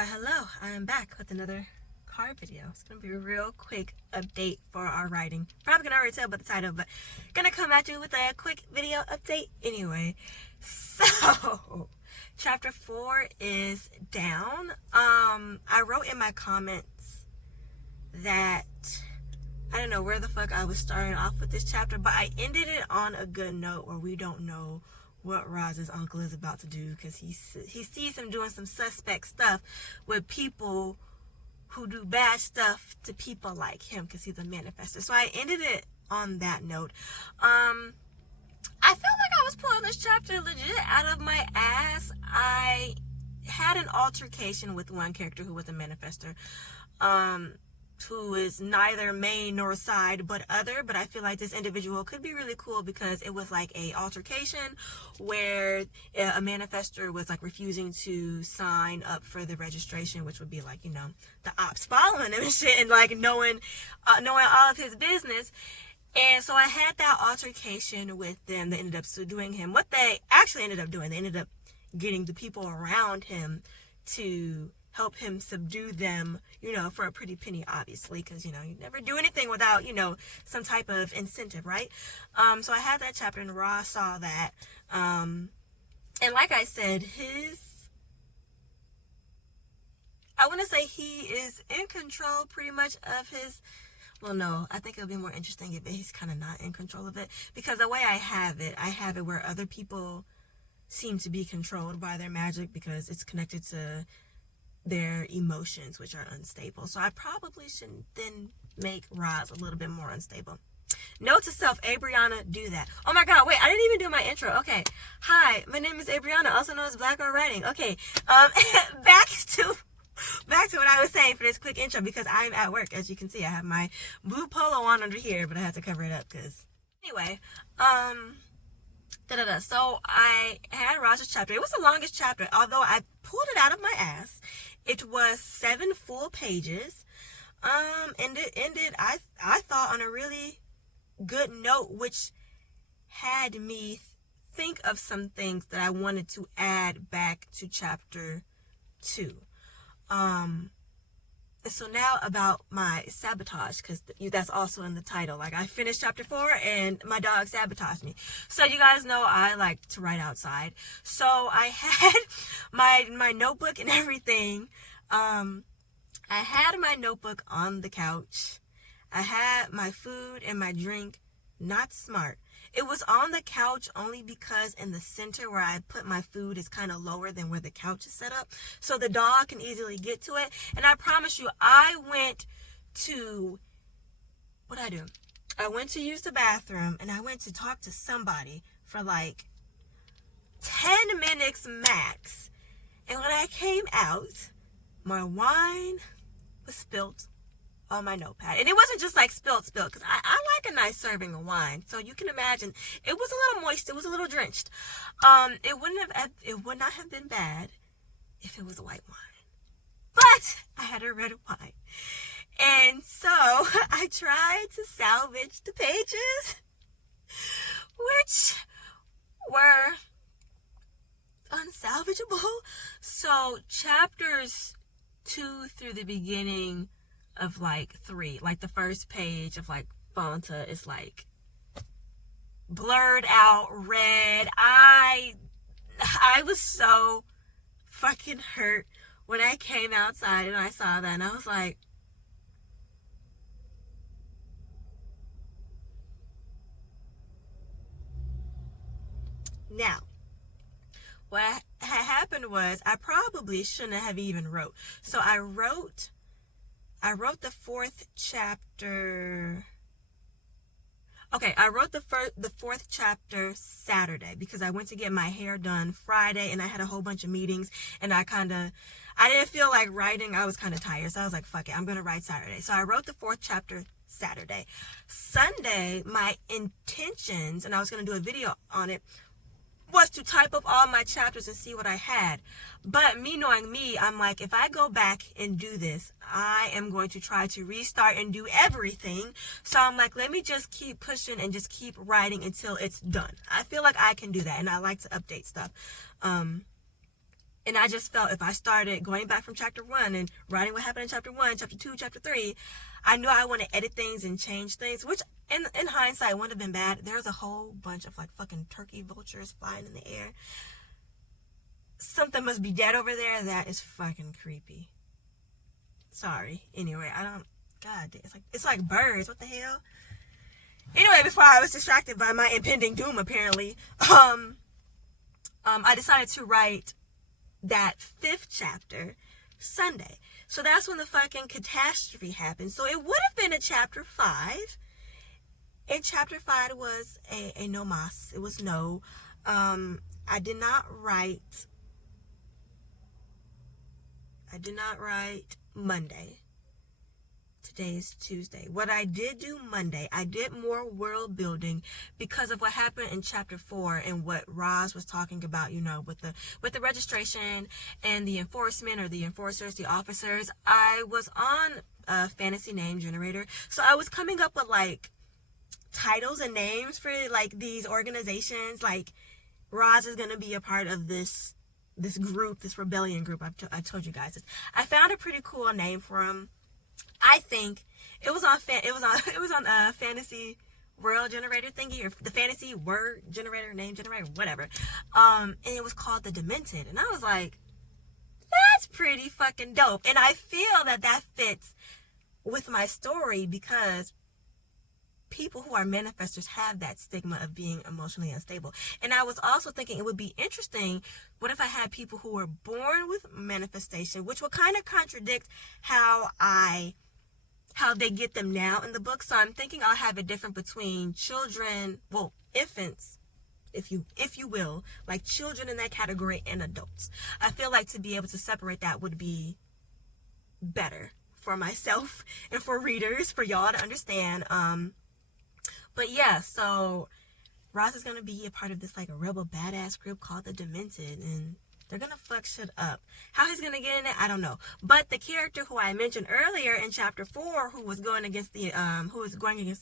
Why hello, I am back with another car video. It's gonna be a real quick update for our writing. Probably can already tell by the title, but gonna come at you with a quick video update anyway. So chapter 4 is down. I wrote in my comments that I don't know where the fuck I was starting off with this chapter, but I ended it on a good note where we don't know what Roz's uncle is about to do, because he sees him doing some suspect stuff with people who do bad stuff to people like him, because he's a manifester. So I ended it on that note. I felt like I was pulling this chapter legit out of my ass. I had an altercation with one character who was a manifester, who is neither main nor side but other, but I feel like this individual could be really cool because it was like a altercation where a manifester was like refusing to sign up for the registration, which would be like, you know, the ops following him and shit, and like knowing all of his business. And so I had that altercation with them. They ended up subduing him. What they actually ended up doing, they ended up getting the people around him to help him subdue them, you know, for a pretty penny, obviously, because, you know, you never do anything without, you know, some type of incentive, right? So I had that chapter, and Roz saw that. And like I said, I want to say he is in control pretty much of his, well, no, I think it'll be more interesting if he's kind of not in control of it, because the way I have it where other people seem to be controlled by their magic because it's connected to their emotions, which are unstable. So I probably should then make Roz a little bit more unstable. Note to self, Abriana, do that. Oh my god, wait, I didn't even do my intro. Okay. Hi, my name is Abriana, also known as Black Girl Writing. Okay. Back to what I was saying for this quick intro, because I'm at work. As you can see, I have my blue polo on under here, but I had to cover it up because anyway, so I had Roz's chapter. It was the longest chapter, although I pulled it out of my ass. It was 7 full pages. And it ended, I thought, on a really good note, which had me think of some things that I wanted to add back to chapter 2. So now about my sabotage, because that's also in the title. Like, I finished chapter 4 and my dog sabotaged me. So you guys know I like to write outside. So I had my notebook and everything. I had my notebook on the couch. I had my food and my drink. Not smart. It was on the couch only because in the center where I put my food is kind of lower than where the couch is set up, so the dog can easily get to it. And I promise you, I went to, what'd I do? I went to use the bathroom, and I went to talk to somebody for like 10 minutes max. And when I came out, my wine was spilt on my notepad. And it wasn't just like spilt, because I like a nice serving of wine. So you can imagine it was a little moist, it was a little drenched. It would not have been bad if it was a white wine. But I had a red wine. And so I tried to salvage the pages, which were unsalvageable. So chapters 2 through the beginning of like 3, like the first page of like Fonta is like blurred out red. I was so fucking hurt when I came outside and I saw that, and I was like, now what had happened was I probably shouldn't have even wrote. So I wrote the 4th chapter. Okay, I wrote the 4th chapter Saturday because I went to get my hair done Friday, and I had a whole bunch of meetings, and I didn't feel like writing. I was kind of tired, so I was like, fuck it, I'm gonna write Saturday. So I wrote the 4th chapter Saturday. Sunday, my intentions, and I was gonna do a video on it, was to type up all my chapters and see what I had. But me knowing me, I'm like, if I go back and do this, I am going to try to restart and do everything. So I'm like, let me just keep pushing and just keep writing until it's done. I feel like I can do that, and I like to update stuff. And And I just felt if I started going back from chapter 1 and writing what happened in chapter 1, chapter 2, chapter 3, I knew I want to edit things and change things, which in hindsight wouldn't have been bad. There's a whole bunch of like fucking turkey vultures flying in the air. Something must be dead over there. That is fucking creepy. Sorry. Anyway, God, it's like birds. What the hell? Anyway, before I was distracted by my impending doom, apparently, I decided to write that 5th chapter Sunday. So that's when the fucking catastrophe happened. So it would have been a chapter 5. And chapter 5 was a no mas. It was no. I did not write Monday. Today is Tuesday. What I did do Monday, I did more world building because of what happened in chapter 4 and what Roz was talking about, with the registration and the enforcement or the enforcers, the officers. I was on a fantasy name generator. So I was coming up with like titles and names for like these organizations. Like Roz is going to be a part of this group, this rebellion group. I told you guys this. I found a pretty cool name for them. I think it was on a fantasy world generator thingy, or the fantasy word generator, name generator, whatever. And it was called the Demented, and I was like, that's pretty fucking dope. And I feel that fits with my story because people who are manifestors have that stigma of being emotionally unstable. And I was also thinking it would be interesting, what if I had people who were born with manifestation, which would kind of contradict how they get them now in the book. So I'm thinking I'll have it different between children, well, infants, if you will, like children in that category, and adults. I feel like to be able to separate that would be better for myself and for readers, for y'all to understand. But yeah, so Roz is going to be a part of this like a rebel badass group called the Demented, and they're going to fuck shit up. How he's going to get in it, I don't know. But the character who I mentioned earlier in chapter 4, who was going against the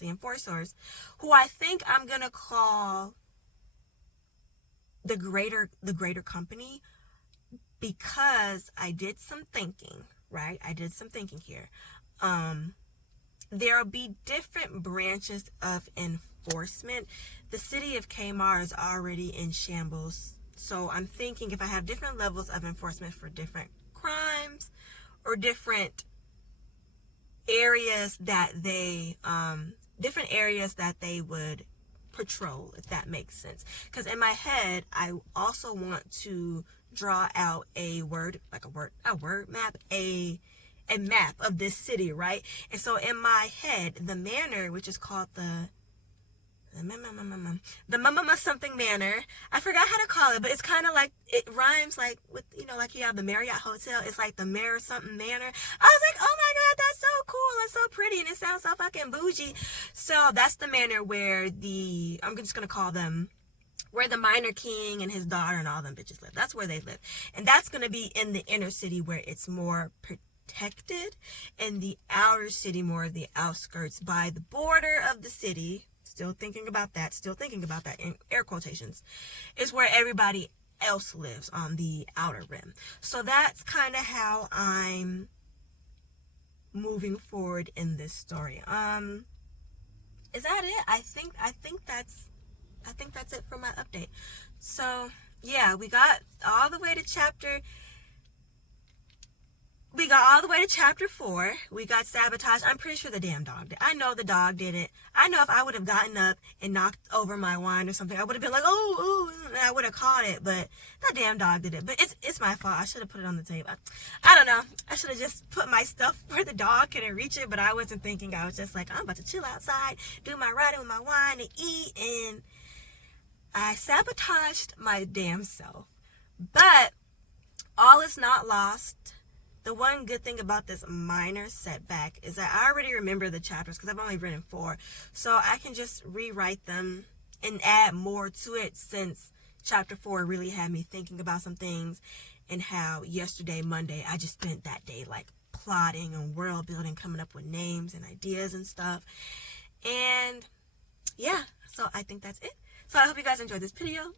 enforcers, who I think I'm going to call the greater company, because I did some thinking, right? I did some thinking here. There'll be different branches of enforcement. The city of Kamar is already in shambles. So I'm thinking if I have different levels of enforcement for different crimes or different areas that they would patrol, if that makes sense. Because in my head, I also want to draw out a map of this city, right? And so in my head, the manor, which is called the something manor, I forgot how to call it, but it's kind of like, it rhymes like with, like you have the Marriott Hotel, it's like the Mayor something manor. I was like, oh my god, that's so cool and so pretty, and it sounds so fucking bougie. So that's the manor where I'm just gonna call them, where the Minor King and his daughter and all them bitches live. That's where they live. And that's gonna be in the inner city where it's more protected, and the outer city, more of the outskirts by the border of the city. Still thinking about that in air quotations, is where everybody else lives, on the outer rim. So that's kind of how I'm moving forward in this story. Is that it? I think that's it for my update. So yeah, we got all the way to chapter 4. We got Sabotage. I'm pretty sure the damn dog did. I know the dog did it. I know if I would have gotten up and knocked over my wine or something, I would have been like, oh, and I would have caught it. But that damn dog did it. But it's my fault. I should have put it on the table. I don't know. I should have just put my stuff where the dog couldn't reach it. But I wasn't thinking. I was just like, I'm about to chill outside, do my writing with my wine and eat. And I sabotaged my damn self. But all is not lost. The one good thing about this minor setback is that I already remember the chapters because I've only written 4. So I can just rewrite them and add more to it, since chapter 4 really had me thinking about some things, and how yesterday, Monday, I just spent that day like plotting and world building, coming up with names and ideas and stuff. And yeah, so I think that's it. So I hope you guys enjoyed this video.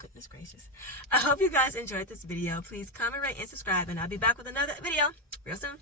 Goodness gracious. I hope you guys enjoyed this video. Please comment, rate, and subscribe, and I'll be back with another video real soon.